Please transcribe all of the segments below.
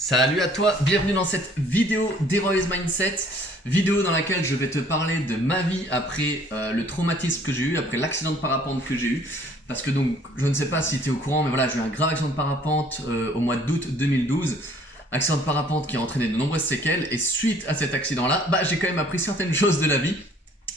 Salut à toi, bienvenue dans cette vidéo d'Heroes Mindset, vidéo dans laquelle je vais te parler de ma vie après le traumatisme que j'ai eu, après l'accident de parapente que j'ai eu. Parce que donc, je ne sais pas si tu es au courant, mais voilà, j'ai eu un grave accident de parapente au mois d'août 2012. Accident de parapente qui a entraîné de nombreuses séquelles, et suite à cet accident-là, j'ai quand même appris certaines choses de la vie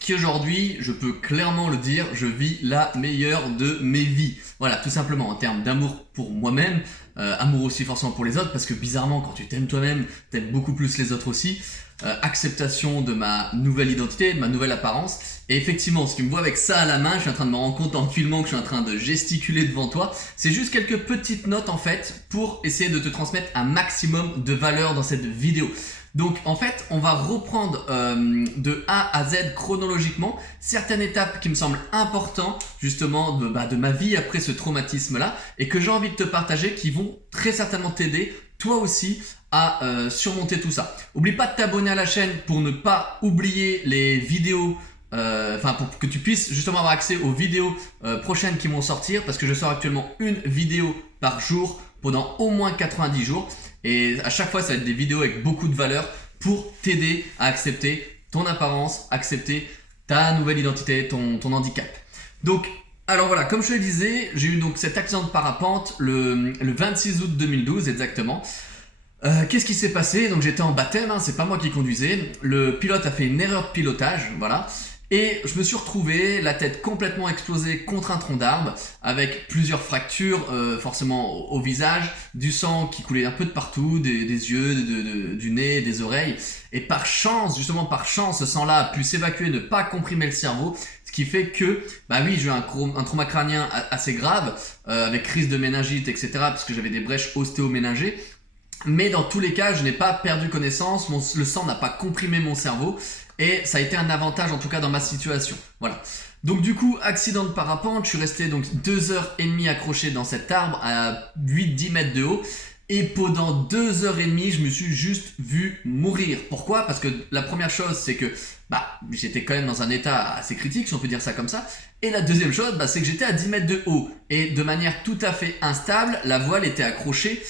qui aujourd'hui, je peux clairement le dire, je vis la meilleure de mes vies. Voilà, tout simplement en termes d'amour pour moi-même, amour aussi forcément pour les autres, parce que bizarrement, quand tu t'aimes toi-même, t'aimes beaucoup plus les autres aussi. Acceptation de ma nouvelle identité, de ma nouvelle apparence. Et effectivement, si tu me vois avec ça à la main, je suis en train de me rendre compte en filmant que je suis en train de gesticuler devant toi. C'est juste quelques petites notes en fait pour essayer de te transmettre un maximum de valeur dans cette vidéo. Donc en fait, on va reprendre de A à Z chronologiquement certaines étapes qui me semblent importantes justement de ma vie après ce traumatisme-là et que j'ai envie de te partager qui vont très certainement t'aider toi aussi à surmonter tout ça. Oublie pas de t'abonner à la chaîne pour ne pas oublier les vidéos, pour que tu puisses justement avoir accès aux vidéos prochaines qui vont sortir parce que je sors actuellement une vidéo par jour pendant au moins 90 jours. Et à chaque fois, ça va être des vidéos avec beaucoup de valeur pour t'aider à accepter ton apparence, accepter ta nouvelle identité, ton handicap. Donc, alors voilà, comme je te le disais, j'ai eu donc cet accident de parapente le 26 août 2012 exactement. Qu'est-ce qui s'est passé? Donc j'étais en baptême, c'est pas moi qui conduisais. Le pilote a fait une erreur de pilotage, voilà. Et je me suis retrouvé la tête complètement explosée contre un tronc d'arbre avec plusieurs fractures forcément au visage, du sang qui coulait un peu de partout, des yeux, du nez, des oreilles. Et par chance, justement par chance, ce sang-là a pu s'évacuer, ne pas comprimer le cerveau. Ce qui fait que, j'ai eu un trauma crânien assez grave avec crise de méningite, etc. parce que j'avais des brèches ostéoméningées. Mais dans tous les cas, je n'ai pas perdu connaissance, le sang n'a pas comprimé mon cerveau et ça a été un avantage en tout cas dans ma situation. Voilà. Donc du coup, accident de parapente, je suis resté donc 2h30 accroché dans cet arbre à 8-10 mètres de haut et pendant 2h30, je me suis juste vu mourir. Pourquoi? Parce que la première chose, c'est que j'étais quand même dans un état assez critique, si on peut dire ça comme ça. Et la deuxième chose, c'est que j'étais à 10 mètres de haut. Et de manière tout à fait instable, la voile était accrochée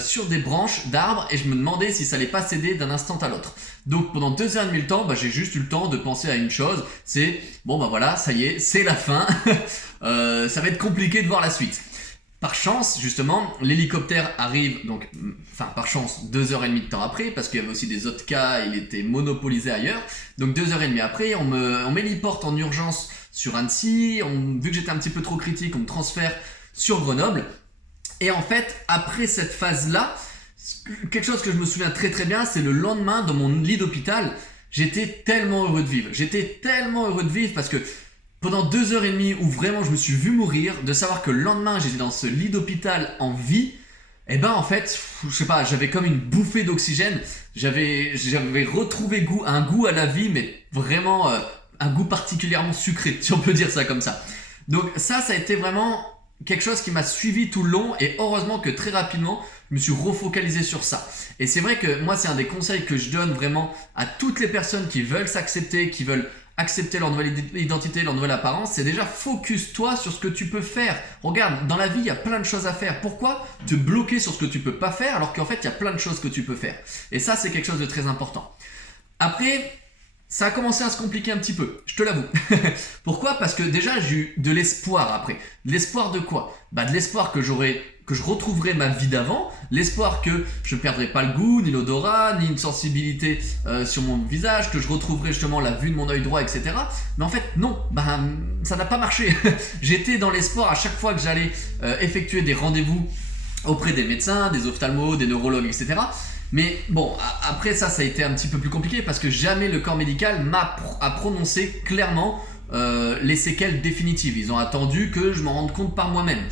sur des branches d'arbres. Et je me demandais si ça allait pas céder d'un instant à l'autre. Donc pendant 2h30 le temps, j'ai juste eu le temps de penser à une chose. C'est, voilà, ça y est, c'est la fin. Ça va être compliqué de voir la suite. Par chance, justement, l'hélicoptère arrive, donc, par chance, 2h30 de temps après, parce qu'il y avait aussi des autres cas, il était monopolisé ailleurs. Donc 2h30 après, on m'héliporte en urgence sur Annecy. Vu que j'étais un petit peu trop critique, on me transfère sur Grenoble. Et en fait, après cette phase-là, quelque chose que je me souviens très très bien, c'est le lendemain, dans mon lit d'hôpital, j'étais tellement heureux de vivre. J'étais tellement heureux de vivre parce que pendant 2h30 où vraiment je me suis vu mourir, de savoir que le lendemain j'étais dans ce lit d'hôpital en vie, en fait, je sais pas, j'avais comme une bouffée d'oxygène, j'avais retrouvé un goût à la vie, mais vraiment un goût particulièrement sucré, si on peut dire ça comme ça. Donc ça a été vraiment quelque chose qui m'a suivi tout le long et heureusement que très rapidement, je me suis refocalisé sur ça. Et c'est vrai que moi, c'est un des conseils que je donne vraiment à toutes les personnes qui veulent s'accepter, qui veulent accepter leur nouvelle identité, leur nouvelle apparence, c'est déjà focus-toi sur ce que tu peux faire. Regarde, dans la vie, il y a plein de choses à faire. Pourquoi te bloquer sur ce que tu peux pas faire alors qu'en fait, il y a plein de choses que tu peux faire? Et ça, c'est quelque chose de très important. Après, ça a commencé à se compliquer un petit peu, je te l'avoue. Pourquoi? Parce que déjà, j'ai eu de l'espoir après. De l'espoir de quoi? De l'espoir que je retrouverai ma vie d'avant, l'espoir que je ne perdrai pas le goût, ni l'odorat, ni une sensibilité sur mon visage, que je retrouverai justement la vue de mon œil droit, etc. Mais en fait, non, ça n'a pas marché. J'étais dans l'espoir à chaque fois que j'allais effectuer des rendez-vous auprès des médecins, des ophtalmos, des neurologues, etc. Mais bon, après ça a été un petit peu plus compliqué parce que jamais le corps médical a prononcé clairement les séquelles définitives. Ils ont attendu que je m'en rende compte par moi-même.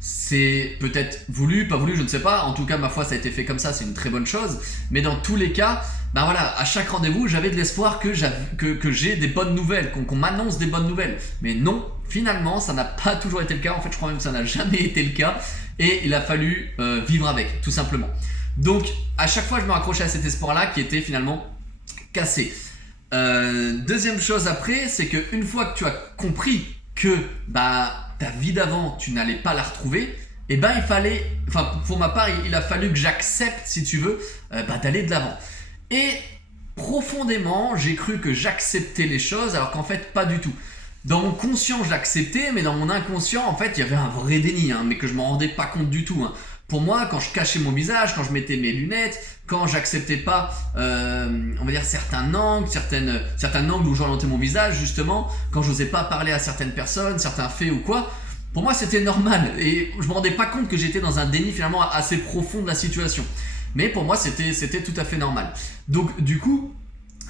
C'est peut-être voulu, pas voulu, je ne sais pas. En tout cas, ma foi, ça a été fait comme ça, c'est une très bonne chose. Mais dans tous les cas, à chaque rendez-vous, j'avais de l'espoir que j'ai des bonnes nouvelles, qu'on m'annonce des bonnes nouvelles. Mais non, finalement, ça n'a pas toujours été le cas. En fait, je crois même que ça n'a jamais été le cas. Et il a fallu vivre avec, tout simplement. Donc, à chaque fois, je me raccrochais à cet espoir-là qui était finalement cassé. Deuxième chose après, c'est qu'une fois que tu as compris que ta vie d'avant, tu n'allais pas la retrouver, et ben pour ma part, il a fallu que j'accepte, si tu veux, d'aller de l'avant. Et profondément, j'ai cru que j'acceptais les choses, alors qu'en fait, pas du tout. Dans mon conscient, j'acceptais, mais dans mon inconscient, en fait, il y avait un vrai déni, mais que je m'en rendais pas compte du tout. Pour moi, quand je cachais mon visage, quand je mettais mes lunettes, quand j'acceptais pas, on va dire, certains angles où j'orientais mon visage, justement, quand j'osais pas parler à certaines personnes, certains faits ou quoi, pour moi, c'était normal. Et je me rendais pas compte que j'étais dans un déni finalement assez profond de la situation. Mais pour moi, c'était tout à fait normal. Donc, du coup,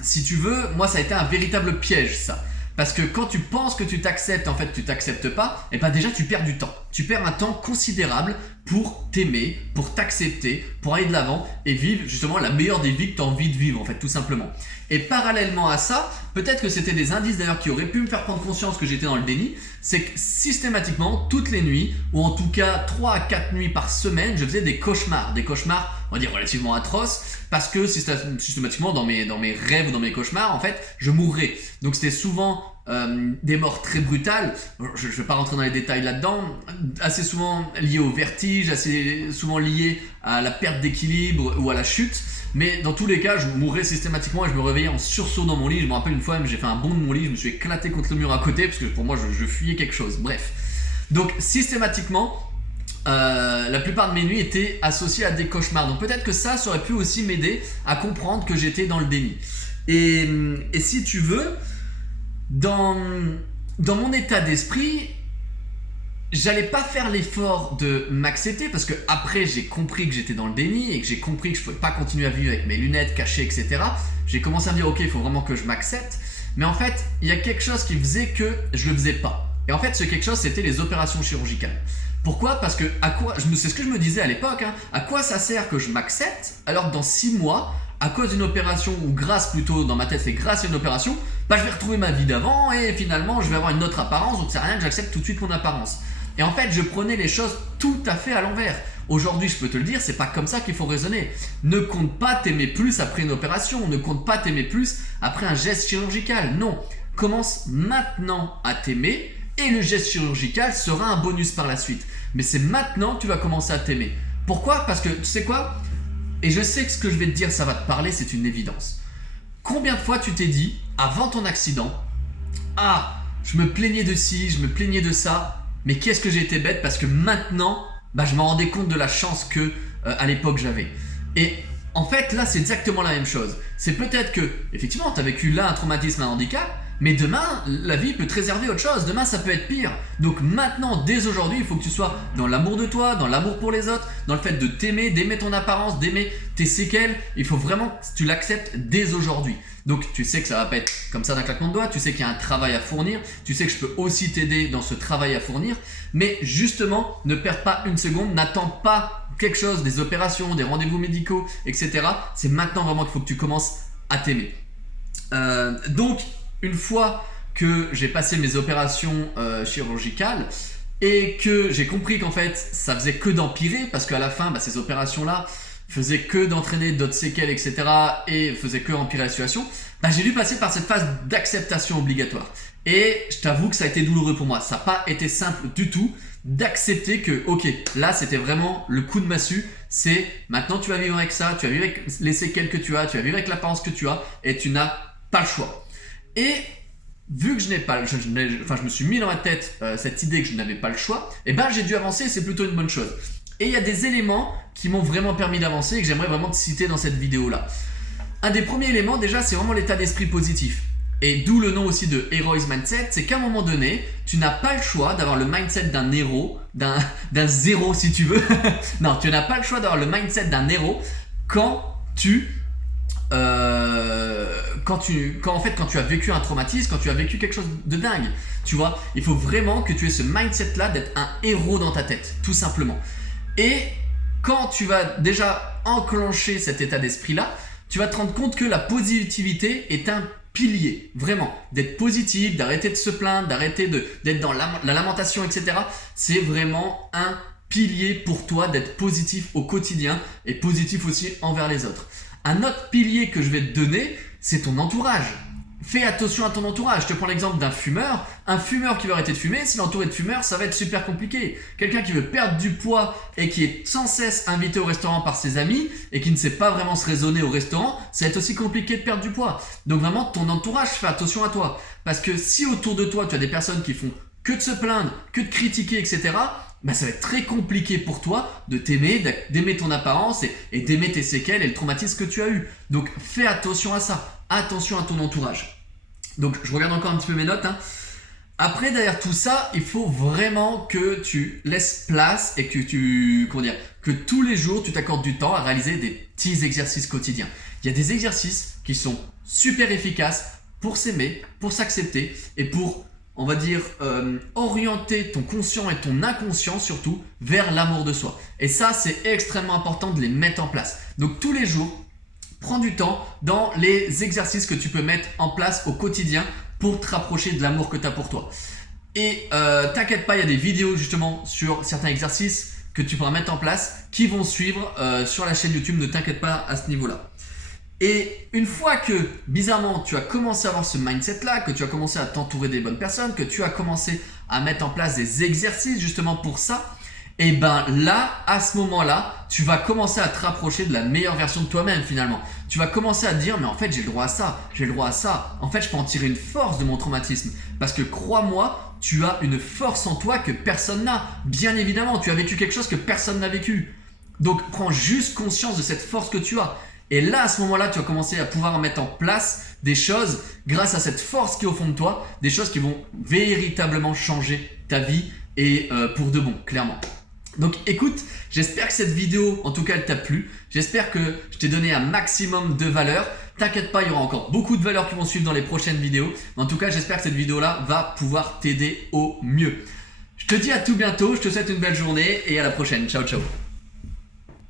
si tu veux, moi, ça a été un véritable piège, ça. Parce que quand tu penses que tu t'acceptes, en fait tu t'acceptes pas, et bien déjà tu perds du temps. Tu perds un temps considérable pour t'aimer, pour t'accepter, pour aller de l'avant et vivre justement la meilleure des vies que tu as envie de vivre en fait, tout simplement. Et parallèlement à ça, peut-être que c'était des indices d'ailleurs qui auraient pu me faire prendre conscience que j'étais dans le déni, c'est que systématiquement, toutes les nuits, ou en tout cas 3 à 4 nuits par semaine, je faisais des cauchemars, on va dire relativement atroces, parce que systématiquement dans mes rêves ou dans mes cauchemars, en fait, je mourrais. Donc c'était souvent des morts très brutales, je ne vais pas rentrer dans les détails là-dedans, assez souvent liées au vertige, assez souvent liées à la perte d'équilibre ou à la chute, mais dans tous les cas, je mourrais systématiquement et je me réveillais en sursaut dans mon lit. Je me rappelle une fois, j'ai fait un bond de mon lit, je me suis éclaté contre le mur à côté, parce que pour moi, je fuyais quelque chose. Bref. Donc systématiquement, la plupart de mes nuits étaient associées à des cauchemars. Donc peut-être que ça aurait pu aussi m'aider à comprendre que j'étais dans le déni. Et si tu veux, dans mon état d'esprit, j'allais pas faire l'effort de m'accepter parce que après j'ai compris que j'étais dans le déni et que j'ai compris que je pouvais pas continuer à vivre avec mes lunettes cachées, etc. J'ai commencé à me dire ok, il faut vraiment que je m'accepte. Mais en fait, il y a quelque chose qui faisait que je le faisais pas. Et en fait, ce quelque chose, c'était les opérations chirurgicales. Pourquoi ? Parce que c'est ce que je me disais à l'époque, à quoi ça sert que je m'accepte alors que dans 6 mois, à cause d'une opération, ou grâce plutôt, dans ma tête c'est grâce à une opération, je vais retrouver ma vie d'avant et finalement je vais avoir une autre apparence, donc c'est rien que j'accepte tout de suite mon apparence. Et en fait, je prenais les choses tout à fait à l'envers. Aujourd'hui, je peux te le dire, c'est pas comme ça qu'il faut raisonner. Ne compte pas t'aimer plus après une opération, ne compte pas t'aimer plus après un geste chirurgical. Non, commence maintenant à t'aimer et le geste chirurgical sera un bonus par la suite. Mais c'est maintenant que tu vas commencer à t'aimer. Pourquoi ? Parce que tu sais quoi ? Et je sais que ce que je vais te dire, ça va te parler, c'est une évidence. Combien de fois tu t'es dit, avant ton accident, ah, je me plaignais de ci, je me plaignais de ça, mais qu'est-ce que j'ai été bête parce que maintenant, je me rendais compte de la chance que à l'époque j'avais. Et en fait, là, c'est exactement la même chose. C'est peut-être que, effectivement, tu as vécu là un traumatisme, un handicap, mais demain, la vie peut te réserver autre chose. Demain, ça peut être pire. Donc maintenant, dès aujourd'hui, il faut que tu sois dans l'amour de toi, dans l'amour pour les autres, dans le fait de t'aimer, d'aimer ton apparence, d'aimer tes séquelles. Il faut vraiment que tu l'acceptes dès aujourd'hui. Donc tu sais que ça va pas être comme ça d'un claquement de doigts, tu sais qu'il y a un travail à fournir, tu sais que je peux aussi t'aider dans ce travail à fournir, mais justement, ne perds pas une seconde, n'attends pas quelque chose, des opérations, des rendez-vous médicaux, etc. C'est maintenant vraiment qu'il faut que tu commences à t'aimer. Donc, une fois que j'ai passé mes opérations chirurgicales et que j'ai compris qu'en fait ça faisait que d'empirer parce qu'à la fin ces opérations là faisaient que d'entraîner d'autres séquelles, etc. et faisaient que empirer la situation, j'ai dû passer par cette phase d'acceptation obligatoire. Et je t'avoue que ça a été douloureux pour moi. Ça n'a pas été simple du tout d'accepter que, ok, là c'était vraiment le coup de massue. C'est maintenant tu vas vivre avec ça, tu vas vivre avec les séquelles que tu as, tu vas vivre avec l'apparence que tu as et tu n'as pas le choix. Et vu que je me suis mis dans ma tête cette idée que je n'avais pas le choix, j'ai dû avancer et c'est plutôt une bonne chose. Et il y a des éléments qui m'ont vraiment permis d'avancer et que j'aimerais vraiment te citer dans cette vidéo-là. Un des premiers éléments, déjà, c'est vraiment l'état d'esprit positif. Et d'où le nom aussi de Hero's Mindset, c'est qu'à un moment donné, tu n'as pas le choix d'avoir le mindset d'un héros, d'un zéro si tu veux. Non, tu n'as pas le choix d'avoir le mindset d'un héros quand tu as vécu un traumatisme, quand tu as vécu quelque chose de dingue. Tu vois, il faut vraiment que tu aies ce mindset-là d'être un héros dans ta tête, tout simplement. Et quand tu vas déjà enclencher cet état d'esprit-là, tu vas te rendre compte que la positivité est un pilier, vraiment. D'être positif, d'arrêter de se plaindre, d'arrêter d'être dans la lamentation, etc. C'est vraiment un pilier pour toi d'être positif au quotidien et positif aussi envers les autres. Un autre pilier que je vais te donner, c'est ton entourage. fais attention à ton entourage. Je te prends l'exemple d'un fumeur. Un fumeur qui veut arrêter de fumer, s'il est entouré de fumeurs, ça va être super compliqué. Quelqu'un qui veut perdre du poids et qui est sans cesse invité au restaurant par ses amis et qui ne sait pas vraiment se raisonner au restaurant, ça va être aussi compliqué de perdre du poids. Donc vraiment, ton entourage, fais attention à toi. Parce que si autour de toi, tu as des personnes qui font que de se plaindre, que de critiquer, etc., bah ça va être très compliqué pour toi de t'aimer, d'aimer ton apparence et d'aimer tes séquelles et le traumatisme que tu as eu. Donc fais attention à ça. Attention à ton entourage. Donc je regarde encore un petit peu mes notes. Après, derrière tout ça, il faut vraiment que tu laisses place et que tous les jours tu t'accordes du temps à réaliser des petits exercices quotidiens. Il y a des exercices qui sont super efficaces pour s'aimer, pour s'accepter et pour, on va dire, orienter ton conscient et ton inconscient surtout vers l'amour de soi. Et ça, c'est extrêmement important de les mettre en place. Donc tous les jours, prends du temps dans les exercices que tu peux mettre en place au quotidien pour te rapprocher de l'amour que tu as pour toi. Et t'inquiète pas, il y a des vidéos justement sur certains exercices que tu pourras mettre en place qui vont suivre sur la chaîne YouTube. Ne t'inquiète pas à ce niveau-là. Et une fois que, bizarrement, tu as commencé à avoir ce mindset-là, que tu as commencé à t'entourer des bonnes personnes, que tu as commencé à mettre en place des exercices justement pour ça, et ben là, à ce moment-là, tu vas commencer à te rapprocher de la meilleure version de toi-même finalement. Tu vas commencer à te dire, mais en fait, j'ai le droit à ça, j'ai le droit à ça. En fait, je peux en tirer une force de mon traumatisme. Parce que crois-moi, tu as une force en toi que personne n'a. Bien évidemment, tu as vécu quelque chose que personne n'a vécu. Donc, prends juste conscience de cette force que tu as. Et là, à ce moment-là, tu vas commencer à pouvoir mettre en place des choses grâce à cette force qui est au fond de toi, des choses qui vont véritablement changer ta vie et pour de bon, clairement. Donc écoute, j'espère que cette vidéo, en tout cas, elle t'a plu. J'espère que je t'ai donné un maximum de valeur. T'inquiète pas, il y aura encore beaucoup de valeurs qui vont suivre dans les prochaines vidéos. Mais en tout cas, j'espère que cette vidéo-là va pouvoir t'aider au mieux. Je te dis à tout bientôt, je te souhaite une belle journée et à la prochaine. Ciao, ciao.